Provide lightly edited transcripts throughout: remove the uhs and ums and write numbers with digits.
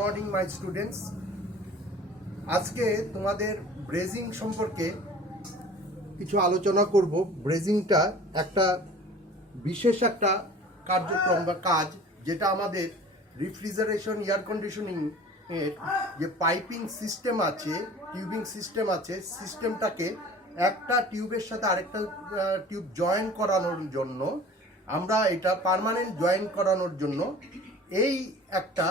Morning my students. আজকে তোমাদের ব্রেজিং সম্পর্কে কিছু আলোচনা করব। ব্রেজিংটা একটা বিশেষ একটা কার্যক্রম বা কাজ, যেটা আমাদের রেফ্রিজারেশন এয়ার কন্ডিশনিং এর যে পাইপিং সিস্টেম আছে, টিউবিং সিস্টেম আছে, সিস্টেমটাকে একটা টিউবের সাথে আরেকটা টিউব জয়েন করানোর জন্য, আমরা এটা পার্মানেন্ট জয়েন করানোর জন্য এই একটা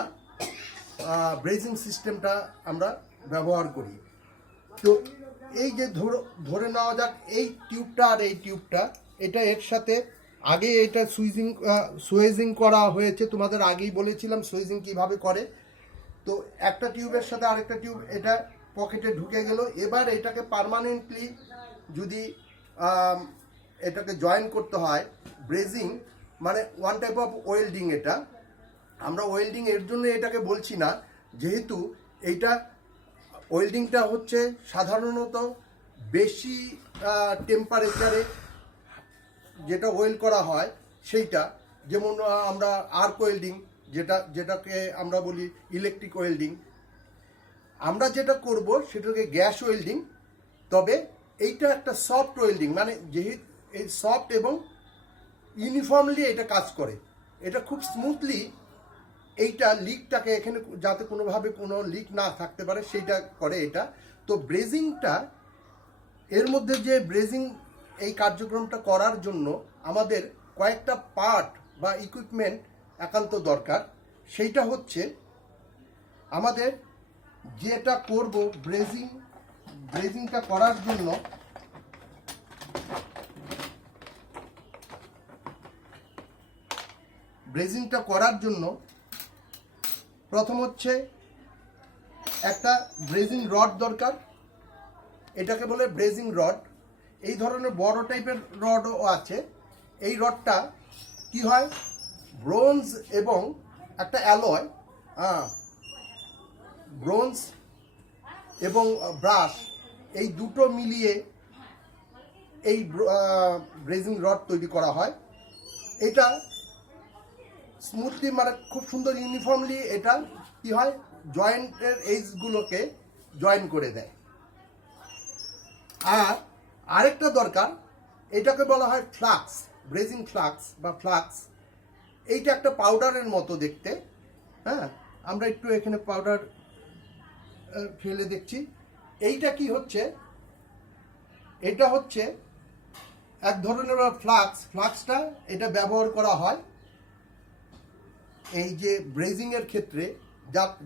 ব্রেজিং সিস্টেমটা আমরা ব্যবহার করি। তো এই যে ধরে নেওয়া যাক এই টিউবটা আর এই টিউবটা, এটা এর সাথে আগে এটা সুয়েজিং করা হয়েছে। তোমাদের আগেই বলেছিলাম সুয়েজিং কিভাবে করে। তো একটা টিউবের সাথে আরেকটা টিউব এটা পকেটে ঢুকে গেল। এবার এটাকে পার্মানেন্টলি যদি এটাকে জয়েন করতে হয়, ব্রেজিং মানে ওয়ান টাইপ অফ ওয়েল্ডিং। এটা আমরা ওয়েল্ডিং এর জন্য এটাকে বলছি না, যেহেতু এইটা ওয়েল্ডিংটা হচ্ছে সাধারণত বেশি টেম্পারেচারে যেটা ওয়েল্ড করা হয় সেইটা, যেমন আমরা আর্ক ওয়েল্ডিং, যেটাকে আমরা বলি ইলেকট্রিক ওয়েল্ডিং। আমরা যেটা করব সেটাকে গ্যাস ওয়েল্ডিং। তবে এইটা একটা সফট ওয়েল্ডিং, মানে যেহেতু এই সফট এবং ইউনিফর্মলি এটা কাজ করে, এটা খুব স্মুথলি এইটা লিকটাকে এখানে যাতে কোনোভাবে কোনো লিক না থাকতে পারে সেইটা করে এটা। তো ব্রেজিংটা এর মধ্যে যে ব্রেজিং এই কার্যক্রমটা করার জন্য আমাদের কয়েকটা পার্ট বা ইকুইপমেন্ট একান্ত দরকার। সেইটা হচ্ছে আমাদের যেটা করব ব্রেজিংটা করার জন্য, প্রথম হচ্ছে একটা ব্রেজিং রড দরকার। এটাকে বলে ব্রেজিং রড। এই ধরনের বড় টাইপের রডও আছে। এই রডটা কি হয়, ব্রোঞ্জ এবং একটা অ্যালয়, ব্রোঞ্জ এবং ব্রাশ, এই দুটো মিলিয়ে এই ব্রেজিং রড তৈরি করা হয়। এটা স্মুথলি, মানে খুব সুন্দর ইউনিফর্মলি এটা কি হয়, জয়েন্টের এজগুলোকে জয়েন করে দেয়। আর আরেকটা দরকার, এটাকে বলা হয় ফ্লাক্স, ব্রেজিং ফ্লাক্স বা ফ্লাক্স। এইটা একটা পাউডারের মতো দেখতে। হ্যাঁ, আমরা একটু এখানে পাউডার ফেলে দেখছি। এইটা কি হচ্ছে, এটা হচ্ছে এক ধরনের ফ্লাক্সটা এটা ব্যবহার করা হয় এই যে ব্রেজিংয়ের ক্ষেত্রে,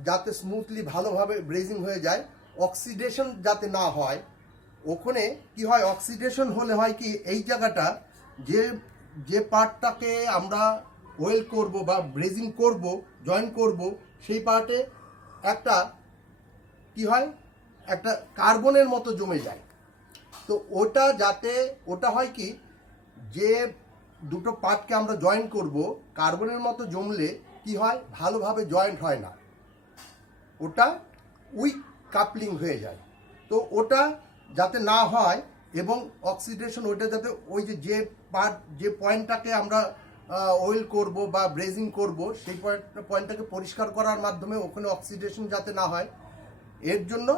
যাতে স্মুথলি ভালোভাবে ব্রেজিং হয়ে যায়, অক্সিডেশন যাতে না হয়। ওখানে কি হয়, অক্সিডেশন হলে হয় কি, এই জায়গাটা যে পার্টটাকে আমরা ওয়েল্ড করব বা ব্রেজিং করব, জয়েন করব, সেই পার্টে একটা কি হয়, একটা কার্বনের মতো জমে যায়। তো ওটা হয় কি, যে দুটো পার্টকে আমরা জয়েন করব, কার্বনের মতো জমলে কি হয়, ভালোভাবে জয়েন্ট হয় না, ওটা উইক কাপলিং হয়ে যায়। তো ওটা যাতে না হয় এবং অক্সিডেশন, ওইটা যাতে ওই যে পয়েন্টটাকে আমরা ওয়েল্ড করব বা ব্রেজিং করব, সেই পয়েন্টটাকে পরিষ্কার করার মাধ্যমে ওখানে অক্সিডেশন যাতে না হয়, এর জন্য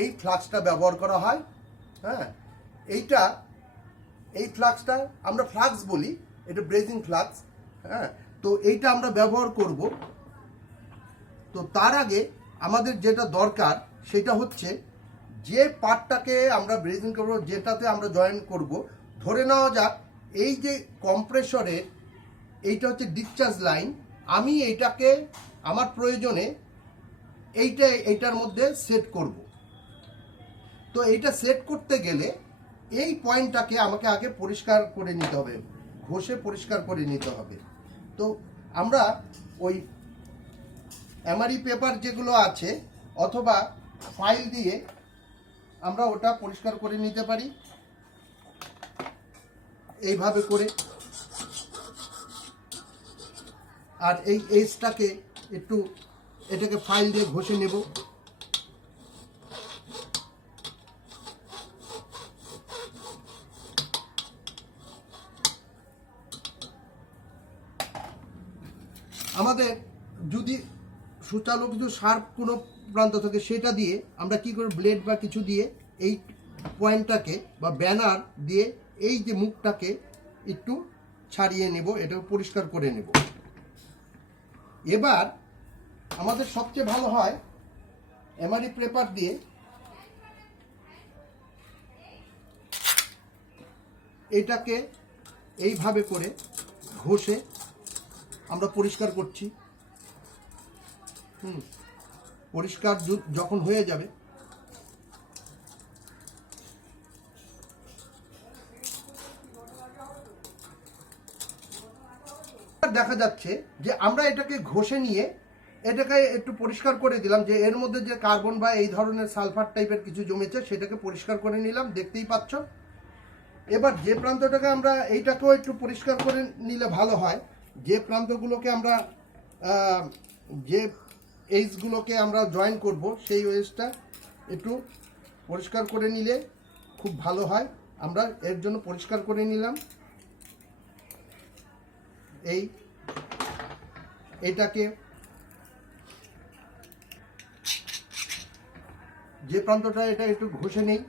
এই ফ্লাক্সটা ব্যবহার করা হয়। হ্যাঁ, এই ফ্লাক্সটা আমরা ফ্লাক্স বলি, এটা ব্রেজিং ফ্লাক্স। হ্যাঁ, তো এইটা আমরা ব্যবহার করব। তো তার আগে আমাদের যেটা দরকার সেটা হচ্ছে, যে পার্টটাকে আমরা ব্রেজিং করব, যেটাতে আমরা জয়েন করব, ধরে নেওয়া যাক এই যে কম্প্রেসরের এইটা হচ্ছে ডিসচার্জ লাইন। আমি এইটাকে আমার প্রয়োজনে এইটার মধ্যে সেট করব। তো এইটা সেট করতে গেলে এই পয়েন্টটাকে আমাকে আগে পরিষ্কার করে নিতে হবে, ঘষে পরিষ্কার করে নিতে হবে। তো আমরা ওই এমআরই পেপার যেগুলো আছে অথবা ফাইল দিয়ে আমরা ওটা পরিষ্কার করে নিতে পারি এইভাবে করে। আর এই এজটাকে একটু এটাকে ফাইল দিয়ে ঘষে নেব। আমাদের যদি চালো কিছু শার্প কোনো প্রান্ত থাকে সেটা দিয়ে আমরা কি করে ব্লেড বা কিছু দিয়ে এই পয়েন্টটাকে বা ব্যানার দিয়ে এই যে মুখটাকে একটু ছাড়িয়ে নেব, এটাকে পরিষ্কার করে নেব। এবার আমাদের সবচেয়ে ভালো হয় এমআরই পেপার দিয়ে এটাকে এইভাবে করে ঘষে আমরা পরিষ্কার করছি। পরিষ্কার যখন হয়ে যাবে দেখা যাচ্ছে যে আমরা এটাকে ঘষে নিয়ে এটাকে একটু পরিষ্কার করে দিলাম, যে এর মধ্যে যে কার্বন বা এই ধরনের সালফার টাইপের কিছু জমেছে সেটাকে পরিষ্কার করে নিলাম, দেখতেই পাচ্ছ। এবার যে প্রান্তটাকে আমরা এইটাকেও একটু পরিষ্কার করে নিলে ভালো হয়। যে প্রান্তগুলোকে আমরা যে এইজগুলোকে আমরা জয়েন করব সেই ওয়েজটা একটু পরিষ্কার করে নিলে খুব ভালো হয়। আমরা এর জন্য পরিষ্কার করে নিলাম। এইটাকে যে প্রান্তটা এটা একটু ঘষে নেই,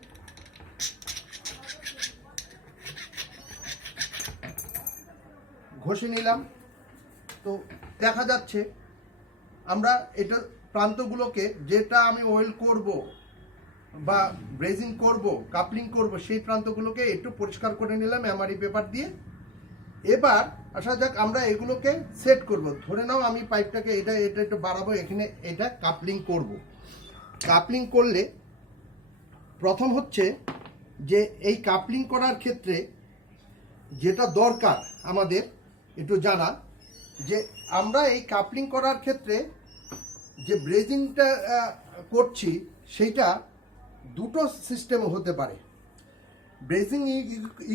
ঘষে নিলাম। তো দেখা যাচ্ছে আমরা এটা প্রান্তগুলোকে যেটা আমি ওয়েল্ড করব বা ব্রেজিং করব, কাপলিং করব, সেই প্রান্তগুলোকে একটু পরিষ্কার করে নিলাম এমআরই পেপার দিয়ে। এবার আসা যাক আমরা এগুলোকে সেট করব। ধরে নাও আমি পাইপটাকে এটা একটু বাড়াবো, এখানে এটা কাপলিং করব। কাপলিং করলে প্রথম হচ্ছে যে এই কাপলিং করার ক্ষেত্রে যেটা দরকার আমাদের একটু জানা, যে আমরা এই কাপলিং করার ক্ষেত্রে যে ব্রেজিংটা করছি সেইটা দুটো সিস্টেম হতে পারে। ব্রেজিং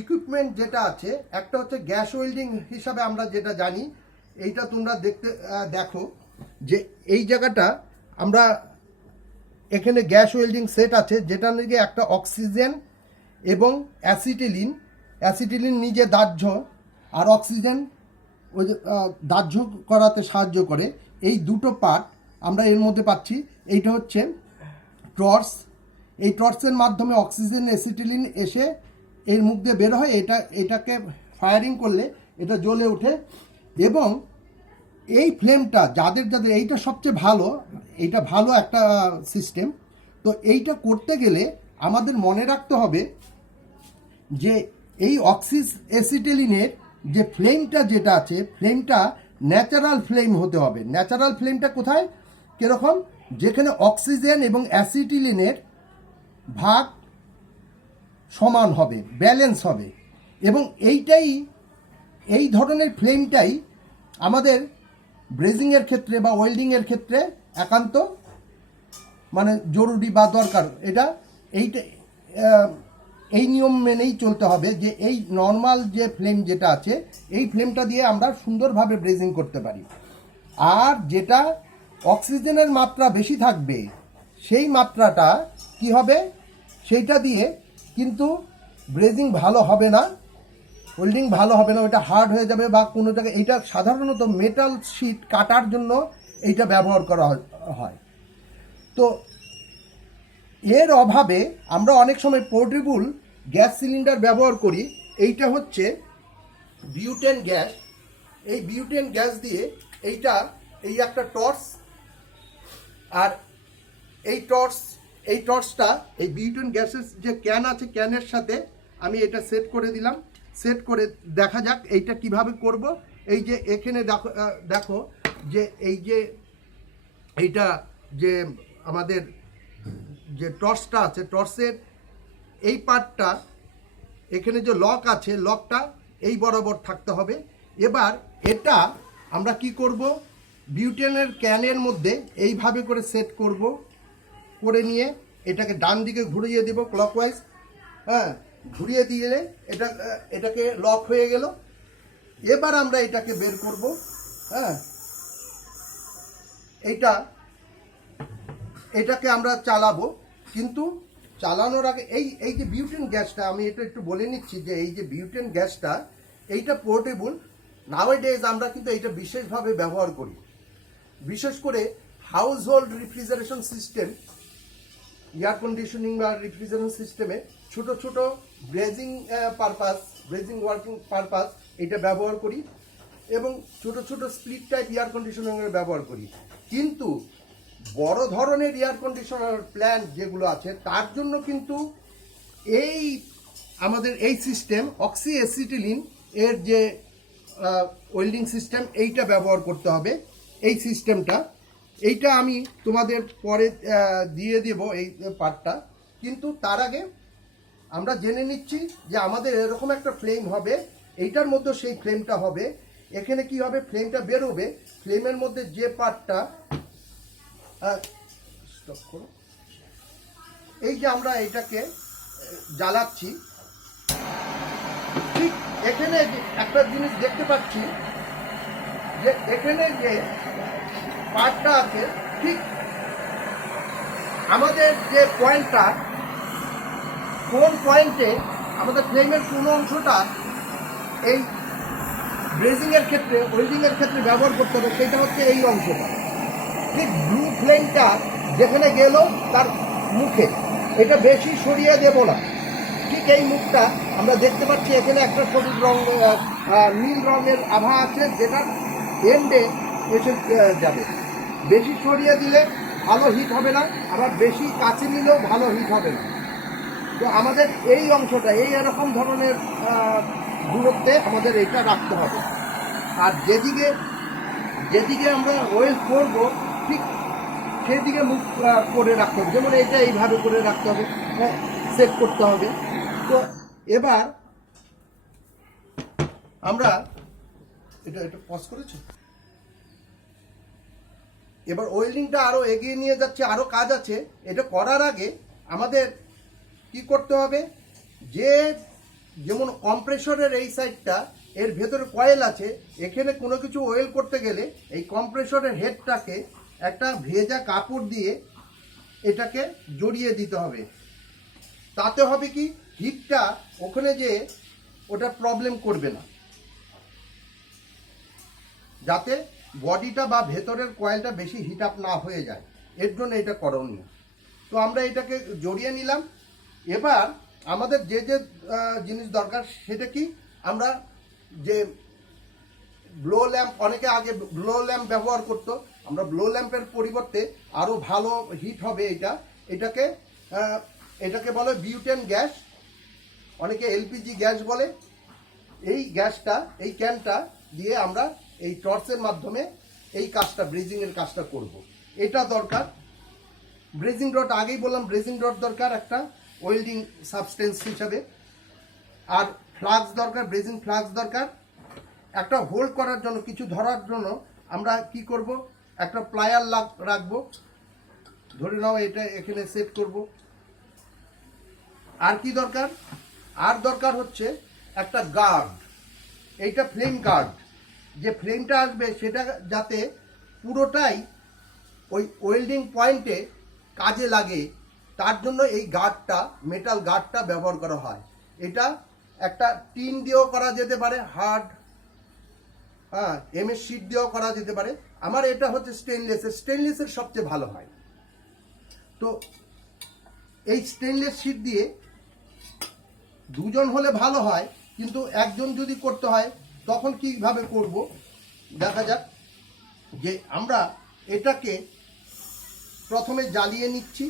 ইকুইপমেন্ট যেটা আছে, একটা হচ্ছে গ্যাস ওয়েল্ডিং হিসাবে আমরা যেটা জানি, এইটা তোমরা দেখো যে এই জায়গাটা আমরা এখানে গ্যাস ওয়েল্ডিং সেট আছে, যেটা নাকি একটা অক্সিজেন এবং অ্যাসিটিলিন নিজে দাহ্য আর অক্সিজেন ওই দাহ্য করাতে সাহায্য করে। এই দুটো পার্ট আমরা এর মধ্যে পাচ্ছি। এইটা হচ্ছে টর্চ, এই টর্চের মাধ্যমে অক্সিজেন অ্যাসিটিলিন এসে এর মুখ দিয়ে বের হয়, এটাকে ফায়ারিং করলে এটা জ্বলে ওঠে। এবং এই ফ্লেমটা যাদের এইটা সবচেয়ে ভালো, এইটা ভালো একটা সিস্টেম। তো এইটা করতে গেলে আমাদের মনে রাখতে হবে যে এই অ্যাসিটিলিনের যে ফ্লেমটা যেটা আছে, ফ্লেমটা ন্যাচারাল ফ্লেম হতে হবে। ন্যাচারাল ফ্লেমটা কোথায়, কীরকম, যেখানে অক্সিজেন এবং অ্যাসিটিলিনের ভাগ সমান হবে, ব্যালেন্স হবে। এবং এই ধরনের ফ্লেমটাই আমাদের ব্রেজিংয়ের ক্ষেত্রে বা ওয়েল্ডিংয়ের ক্ষেত্রে একান্ত মানে জরুরি বা দরকার। এই নিয়ম মেনেই চলতে হবে, যে এই নর্মাল যে ফ্লেম যেটা আছে এই ফ্লেমটা দিয়ে আমরা সুন্দরভাবে ব্রেজিং করতে পারি। আর যেটা অক্সিজেনের মাত্রা বেশি থাকবে সেই মাত্রাটা কি হবে, সেইটা দিয়ে কিন্তু ব্রেজিং ভালো হবে না, ওয়েল্ডিং ভালো হবে না, ওটা হার্ড হয়ে যাবে বা কোনো জায়গায়। এইটা সাধারণত মেটাল শিট কাটার জন্য এইটা ব্যবহার করা হয়। তো এর অভাবে আমরা অনেক সময় পোর্টেবল গ্যাস সিলিন্ডার ব্যবহার করি। এইটা হচ্ছে বিউটেন গ্যাস। এই বিউটেন গ্যাস দিয়ে এই একটা টর্চ, আর এই টর্চটা এই বিউটেন গ্যাসের যে ক্যান আছে ক্যানের সাথে আমি এটা সেট করে দিলাম। সেট করে দেখা যাক এইটা কিভাবে করব। এই যে এখানে দেখো যে এইটা যে আমাদের যে টর্চটা আছে, টর্চের এই পার্টটা এখানে যে লক আছে, লকটা এই বরাবর থাকতে হবে। এবার এটা আমরা কি করব, বিউটেনের ক্যানের মধ্যে এইভাবে করে সেট করব, করে নিয়ে এটাকে ডান দিকে ঘুরিয়ে দেব ক্লকওয়াইজ। হ্যাঁ, ঘুরিয়ে দিলে এটাকে লক হয়ে গেল। এবার আমরা এটাকে বের করব। হ্যাঁ, এটাকে আমরা চালাবো, কিন্তু চালানোর আগে এই যে বিউটেন গ্যাসটা, আমি এটা একটু বলে নিচ্ছি যে এই যে বিউটেন গ্যাসটা এইটা পোর্টেবল। নাওয়াডেজ আমরা কিন্তু এইটা বিশেষভাবে ব্যবহার করি, বিশেষ করে house hold refrigeration system, air conditioning বা রেফ্রিজারেশন সিস্টেমে ছোট ছোট ব্রেজিং পারপাস, ব্রেজিং ওয়ার্কিং পারপাস এটা ব্যবহার করি, এবং ছোট ছোট স্প্লিট টাইপ এয়ার কন্ডিশনারের ব্যবহার করি। কিন্তু বড় ধরনের এয়ার কন্ডিশনার প্ল্যান্ট যেগুলো আছে তার জন্য কিন্তু এই আমাদের এই সিস্টেম অক্সি অ্যাসিটিলিন এর যে ওয়েল্ডিং সিস্টেম এইটা ব্যবহার করতে হবে। এই সিস্টেমটা এইটা আমি তোমাদের পরে দিয়ে দেব এই পার্টটা। কিন্তু তার আগে আমরা জেনে নিচ্ছি যে আমাদের এরকম একটা ফ্লেম হবে, এইটার মধ্যে সেই ফ্লেমটা হবে। এখানে কি হবে, ফ্লেমটা বেরোবে, ফ্লেমের মধ্যে যে পার্টটা স্টপ করো, এই যে আমরা এটাকে জ্বালাচ্ছি, ঠিক এখানে একটা জিনিস দেখতে পাচ্ছি যে এখানে যে পার্টটা আছে, ঠিক আমাদের যে পয়েন্টটা, কোন পয়েন্টে আমাদের ফ্লেমের কোন অংশটা এই ব্রেজিংয়ের ক্ষেত্রে, ওয়েল্ডিংয়ের ক্ষেত্রে ব্যবহার করতে হবে, সেটা হচ্ছে এই অংশটা। ঠিক ব্লু ফ্লেমটা যেখানে গেল তার মুখে, এটা বেশি সরিয়ে দেব না। ঠিক এই মুখটা আমরা দেখতে পাচ্ছি এখানে একটা সবুজ রঙ, নীল রঙের আভা আছে, যেটা এন্ডে এসে যাবে। বেশি সরিয়ে দিলে ভালো হিট হবে না, আবার বেশি কাছে নিলেও ভালো হিট হবে না। তো আমাদের এই অংশটা এই এরকম ধরনের দূরত্বে আমাদের এইটা রাখতে হবে। আর যেদিকে যেদিকে আমরা ওয়েল্ড করবো ঠিক সেদিকে মুখ করে রাখতে হবে। যেমন এটা এইভাবে করে রাখতে হবে, সেট করতে হবে। তো এবার আমরা এটা পজ করেছি, এবার ওয়েল্ডিংটা আরো এগিয়ে নিয়ে যাচ্ছে, আরো কাজ আছে। এটা করার আগে আমাদের কি করতে হবে, যে যেমন কম্প্রেসরের এই সাইডটা, এর ভেতরে কয়েল আছে, এখানে কোনো কিছু ওয়েল করতে গেলে এই কম্প্রেসরের হেডটাকে একটা ভেজা কাপড় দিয়ে এটাকে জড়িয়ে দিতে হবে। তাতে হবে কি, হিটটা ওখানে যে ওটা প্রবলেম করবে না, যাতে বডিটা বা ভেতরের কয়েলটা বেশি হিট আপ না হয়ে যায়, এর জন্য এটা করণীয়। তো আমরা এটাকে জড়িয়ে নিলাম। এবার আমাদের যে যে জিনিস দরকার সেটা কি, আমরা যে ব্লো ল্যাম্প, অনেকে আগে ব্লো ল্যাম্প ব্যবহার করতো, আমরা ব্লো ল্যাম্পের পরিবর্তে আরও ভালো হিট হবে এটাকে বলে বিউটেন গ্যাস, অনেকে এলপিজি গ্যাস বলে। এই গ্যাসটা, এই ক্যানটা দিয়ে আমরা এই টর্চের মাধ্যমে এই কাজটা, ব্রেজিংয়ের কাজটা করব। এটা দরকার। ব্রেজিং রড, আগেই বললাম ব্রেজিং রড দরকার একটা ওয়েল্ডিং সাবস্টেন্স হিসাবে। আর ফ্লাক্স দরকার, ব্রেজিং ফ্লাক্স দরকার। একটা হোল্ড করার জন্য, কিছু ধরার জন্য আমরা কি করব, একটা প্লায়ার রাখবো, ধরে নাও এটা এখানে সেট করব। আর কি দরকার, আর দরকার হচ্ছে একটা গার্ড, এইটা ফ্লেম গার্ড। যে ফ্লেমটা আসবে সেটা যাতে পুরোটাই ওই ওয়েল্ডিং পয়েন্টে কাজে লাগে, তার জন্য এই গার্ডটা, মেটাল গার্ডটা ব্যবহার করা হয়। এটা একটা টিন দিয়েও করা যেতে পারে, হার্ড এমএস শিট দিয়েও করা যেতে পারে। আমার এটা হচ্ছে স্টেনলেসের সবচেয়ে ভালো হয়। তো এই স্টেনলেস শিট দিয়ে দুজন হলে ভালো হয়, কিন্তু একজন যদি করতে হয় তখন কিভাবে করব দেখা যাক। যে আমরা এটাকে প্রথমে জ্বালিয়ে নিচ্ছি,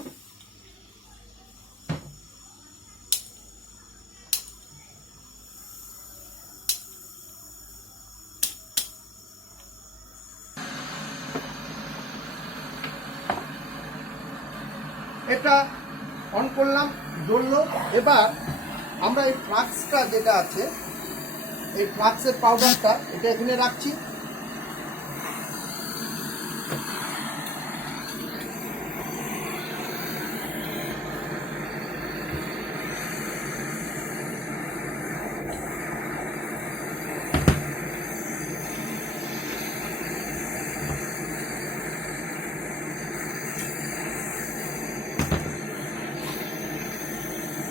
এটা অন করলাম, জ্বললো। এবার আমরা এই ফ্লাক্সটা যেটা আছে, এই ফ্লাক্সের পাউডারটা এটা এখানে রাখছি।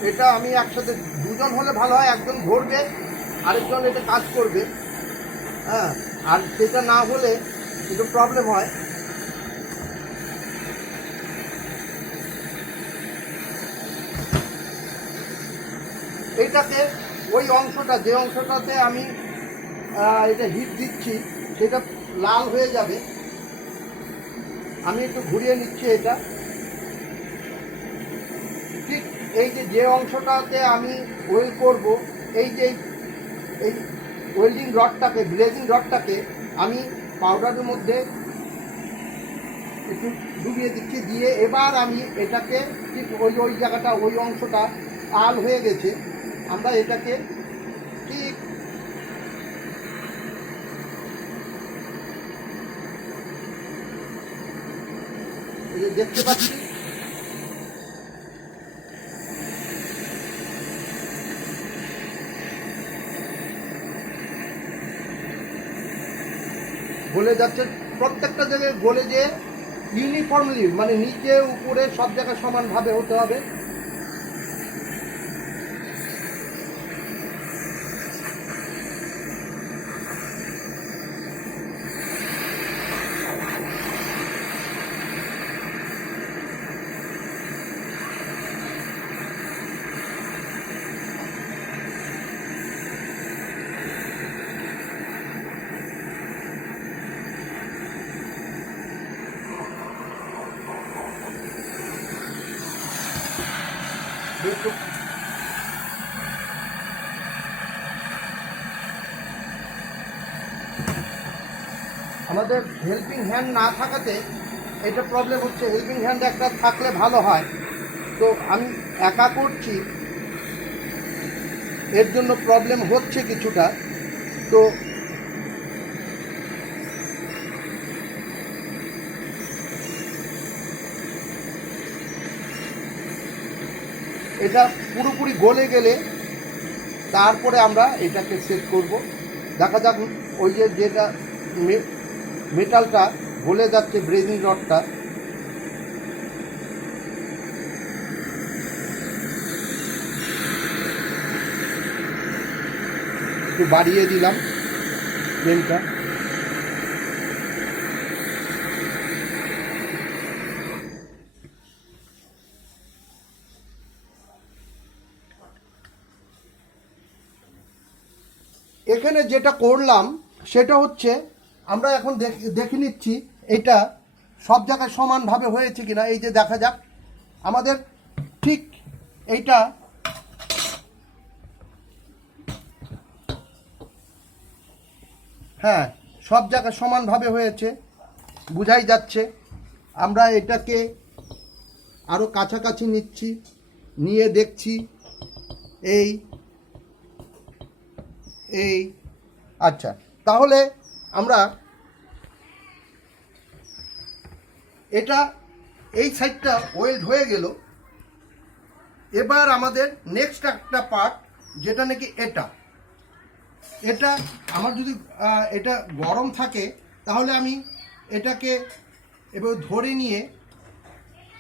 এটা আমি একসাথে, দুজন হলে ভালো হয়, একজন ধরবে আরেকজন এটা কাজ করবে। আর সেটা না হলে একটু প্রবলেম হয়। এইটাকে ওই অংশটা, যে অংশটাতে আমি এটা হিট দিচ্ছি সেটা লাল হয়ে যাবে। আমি একটু ঘুরিয়ে নিচ্ছি এটা। ঠিক এই যে অংশটাতে আমি ওয়েল করব, এই ওয়েল্ডিং রডটাকে, ব্লেজিং রডটাকে আমি পাউডারের মধ্যে একটু ডুবিয়ে দিচ্ছি, দিয়ে এবার আমি এটাকে ঠিক ওই জায়গাটা, ওই অংশটা লাল হয়ে গেছে, আমরা এটাকে ঠিক দেখতে পাচ্ছি। গলে যাচ্ছে, প্রত্যেকটা জায়গায় গলে, যে ইউনিফর্মলি, মানে নিচে উপরে সব জায়গায় সমানভাবে হতে হবে। আমাদের হেল্পিং হ্যান্ড না থাকাতে এটা প্রবলেম হচ্ছে। হেল্পিং হ্যান্ড একটা থাকলে ভালো হয়, তো আমি একা করছি, এর জন্য প্রবলেম হচ্ছে কিছুটা। তো এটা পুরোপুরি গলে গেলে তারপরে আমরা এটাকে সেট করব। দেখা যাক ওই যেটা মেটালটা গলে যাচ্ছে, ব্রেজিং রডটা, একটু বাড়িয়ে দিলাম ফ্লেমটা। এখানে যেটা করলাম সেটা হচ্ছে, আমরা এখন দেখে নিচ্ছি এটা সব জায়গায় সমানভাবে হয়েছে কিনা। এই যে দেখা যাক, আমাদের ঠিক এইটা হ্যাঁ সব জায়গায় সমানভাবে হয়েছে, বোঝাই যাচ্ছে। আমরা এটাকে আরও কাছাকাছি নিচ্ছি, নিয়ে দেখছি এই আচ্ছা, তাহলে আমরা এটা এই সাইডটা ওয়েল্ড হয়ে গেল। এবার আমাদের নেক্সট একটা পার্ট, যেটা নাকি এটা আমার যদি এটা গরম থাকে তাহলে আমি এটাকে এবার ধরে নিয়ে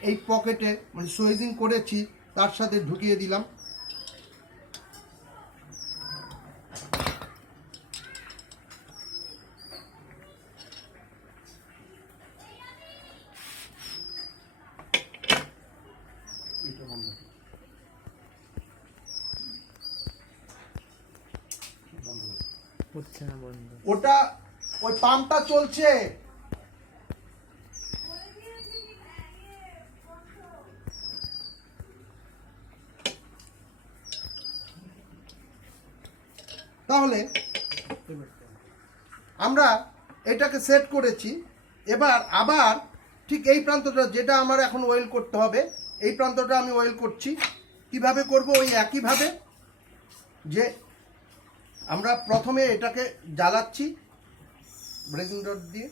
এই পকেটে, মানে সুইজিং করেছি তার সাথে ঢুকিয়ে দিলাম। ওটা ওই পাম্পটা চলছে। তাহলে আমরা এটাকে সেট করেছি। এবার আবার ঠিক এই প্রান্তটা, যেটা আমার এখন ওয়েল করতে হবে, এই প্রান্তটা আমি ওয়েল করছি। কিভাবে করব? ওই একইভাবে, যে আমরা প্রথমে এটাকে জ্বালাচ্ছি ব্রেজিং রড দিয়ে,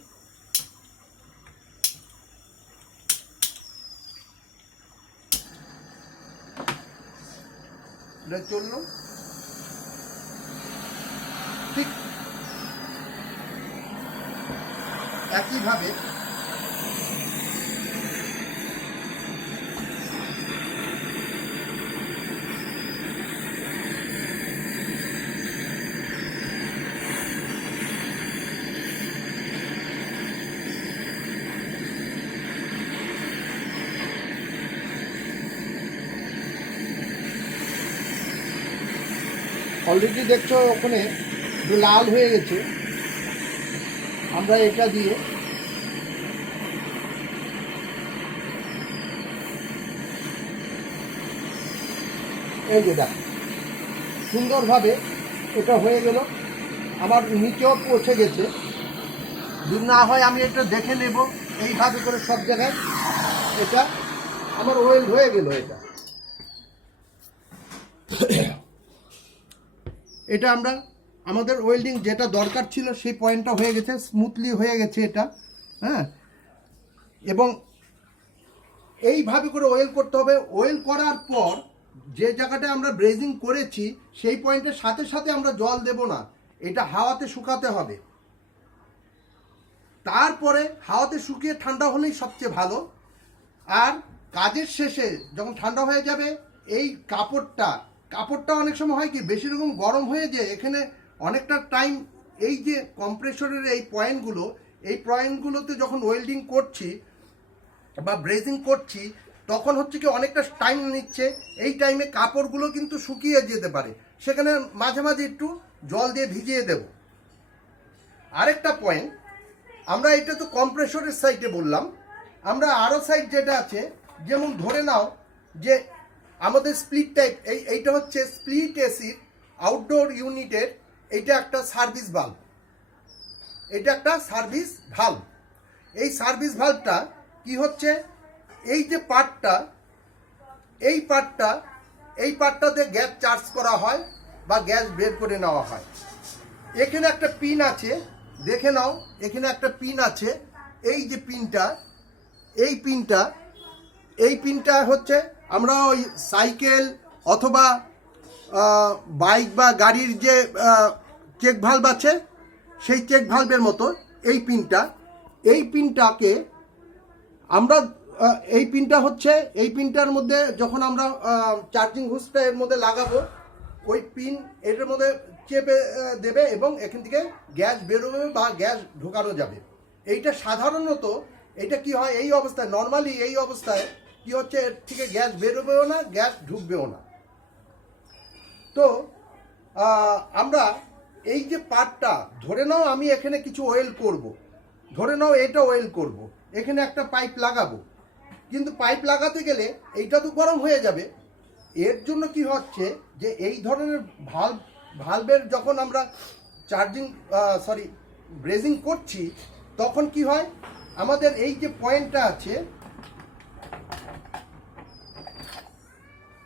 এটা চললো। ঠিক একইভাবে অলরেডি দেখছো ওখানে একটু লাল হয়ে গেছে। আমরা এটা দিয়ে এই যে দেখ সুন্দরভাবে এটা হয়ে গেল, আমার নিচেও পৌঁছে গেছে। যদি না হয় আমি এটা দেখে নেব এইভাবে করে সব জায়গায়। এটা আমার ওয়েল্ড হয়ে গেল। এটা আমরা আমাদের ওয়েল্ডিং যেটা দরকার ছিল সেই পয়েন্টটা হয়ে গেছে, স্মুথলি হয়ে গেছে এটা। হ্যাঁ, এবং এইভাবে করে ওয়েল করতে হবে। ওয়েল করার পর যে জায়গাটায় আমরা ব্রেজিং করেছি সেই পয়েন্টের সাথে সাথে আমরা জল দেব না, এটা হাওয়াতে শুকাতে হবে। তারপরে হাওয়াতে শুকিয়ে ঠান্ডা হলেই সবচেয়ে ভালো। আর কাজের শেষে যখন ঠান্ডা হয়ে যাবে এই কাপড়টা অনেক সময় হয় কি বেশি রকম গরম হয়ে যায়, এখানে অনেকটা টাইম এই যে কম্প্রেসরের এই পয়েন্টগুলোতে যখন ওয়েল্ডিং করছি বা ব্রেজিং করছি তখন হচ্ছে কি অনেকটা টাইম নিচ্ছে। এই টাইমে কাপড়গুলো কিন্তু শুকিয়ে যেতে পারে, সেখানে মাঝে মাঝে একটু জল দিয়ে ভিজিয়ে দেব। আরেকটা পয়েন্ট, আমরা এটা তো কম্প্রেসরের সাইডে বললাম, আমরা আরও সাইড যেটা আছে, যেমন ধরে নাও যে আমাদের স্প্লিট টাইপ, এইটা হচ্ছে স্প্লিট এসির আউটডোর ইউনিটের, এইটা একটা সার্ভিস ভাল্ব। এই সার্ভিস ভাল্বটা কি হচ্ছে, এই যে এই পার্টটাতে গ্যাস চার্জ করা হয় বা গ্যাস বের করে নেওয়া হয়। এখানে একটা পিন আছে, দেখে নাও, এখানে একটা পিন আছে। এই যে এই পিনটা হচ্ছে আমরা ওই সাইকেল অথবা বাইক বা গাড়ির যে চেক ভাল্ব আছে সেই চেক ভাল্বের মতো এই পিনটাকে আমরা এই পিনটার মধ্যে যখন আমরা চার্জিং হুসটা এর মধ্যে লাগাবো, ওই পিন এটার মধ্যে চেপে দেবে এবং এখান থেকে গ্যাস বেরোবে বা গ্যাস ঢোকানো যাবে। এইটা সাধারণত এটা কি হয়, এই অবস্থায় নর্মালি এই অবস্থায় কি হচ্ছে, এর থেকে গ্যাস বেরোবেও না, গ্যাস ঢুকবেও না। তো আমরা এই যে পার্টটা ধরে নাও আমি এখানে কিছু ওয়েল করব, ধরে নাও এটা ওয়েল করব, এখানে একটা পাইপ লাগাবো, কিন্তু পাইপ লাগাতে গেলে এইটা তো গরম হয়ে যাবে। এর জন্য কি হচ্ছে যে এই ধরনের ভালভের যখন আমরা ব্রেজিং করছি তখন কি হয়, আমাদের এই যে পয়েন্টটা আছে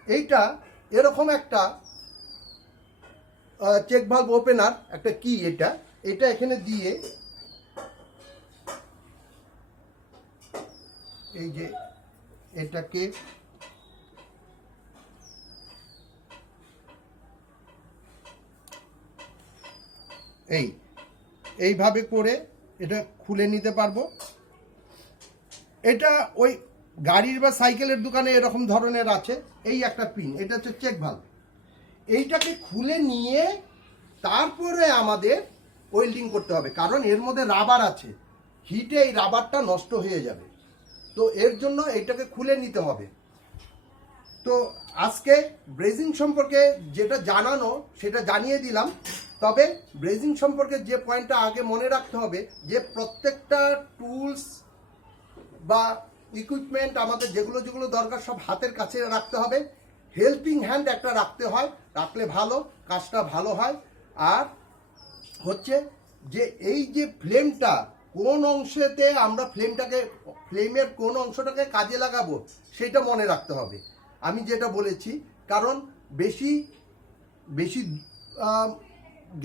এইটা এরকম একটা চেক ভালভ ওপেনার, একটা কি, এটা এখানে দিয়ে এই যে এটাকে এইভাবে করে এটা খুলে নিতে পারবো। এটা ওই গাড়ির বা সাইকেলের দোকানে এরকম ধরনের আছে, এই একটা পিন, এটা হচ্ছে চেক ভাল্ব। এইটাকে খুলে নিয়ে তারপরে আমাদের ওয়েল্ডিং করতে হবে, কারণ এর মধ্যে রাবার আছে, হিটে এই রাবারটা নষ্ট হয়ে যাবে। তো এর জন্য এইটাকে খুলে নিতে হবে। তো আজকে ব্রেজিং সম্পর্কে যেটা জানানো সেটা জানিয়ে দিলাম। তবে ব্রেজিং সম্পর্কে যে পয়েন্টটা আগে মনে রাখতে হবে, যে প্রত্যেকটা টুলস বা ইকুইপমেন্ট আমাদের যেগুলো যেগুলো দরকার সব হাতের কাছে রাখতে হবে। হেল্পিং হ্যান্ড একটা রাখলে ভালো, কাজটা ভালো হয়। আর হচ্ছে যে এই যে ফ্লেমটা কোন অংশেতে আমরা ফ্লেমের কোন অংশটাকে কাজে লাগাবো সেটা মনে রাখতে হবে। আমি যেটা বলেছি, কারণ বেশি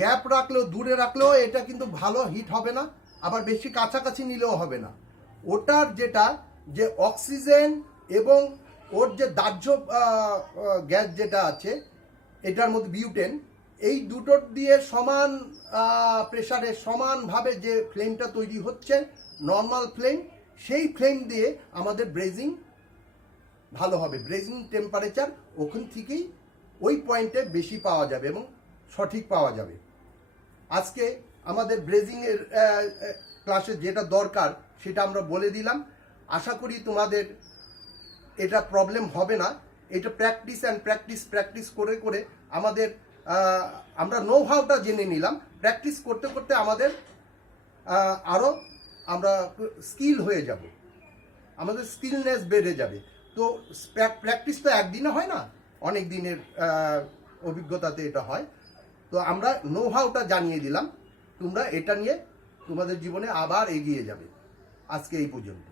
গ্যাপ রাখলেও, দূরে রাখলেও এটা কিন্তু ভালো হিট হবে না, আবার বেশি কাছাকাছি নিলেও হবে না। ওটার যে অক্সিজেন এবং ওর যে দাহ্য গ্যাস যেটা আছে এটার মধ্যে বিউটেন, এই দুটোর দিয়ে সমান প্রেসারে সমানভাবে যে ফ্লেমটা তৈরি হচ্ছে নর্মাল ফ্লেম, সেই ফ্লেম দিয়ে আমাদের ব্রেজিং ভালো হবে। ব্রেজিং টেম্পারেচার ওখান থেকেই ওই পয়েন্টে বেশি পাওয়া যাবে এবং সঠিক পাওয়া যাবে। আজকে আমাদের ব্রেজিংয়ের ক্লাসে যেটা দরকার সেটা আমরা বলে দিলাম। আশা করি তোমাদের এটা প্রবলেম হবে না। এটা প্র্যাকটিস করে আমাদের আমরা নো হাউটা জেনে নিলাম। প্র্যাকটিস করতে করতে আমাদের আরও আমরা স্কিল হয়ে যাব, আমাদের স্কিলনেস বেড়ে যাবে। তো প্র্যাকটিস তো একদিনে হয় না, অনেক দিনের অভিজ্ঞতাতে এটা হয়। তো আমরা নো হাউটা জানিয়ে দিলাম, তোমরা এটা নিয়ে তোমাদের জীবনে আবার এগিয়ে যাবে। আজকে এই পর্যন্ত।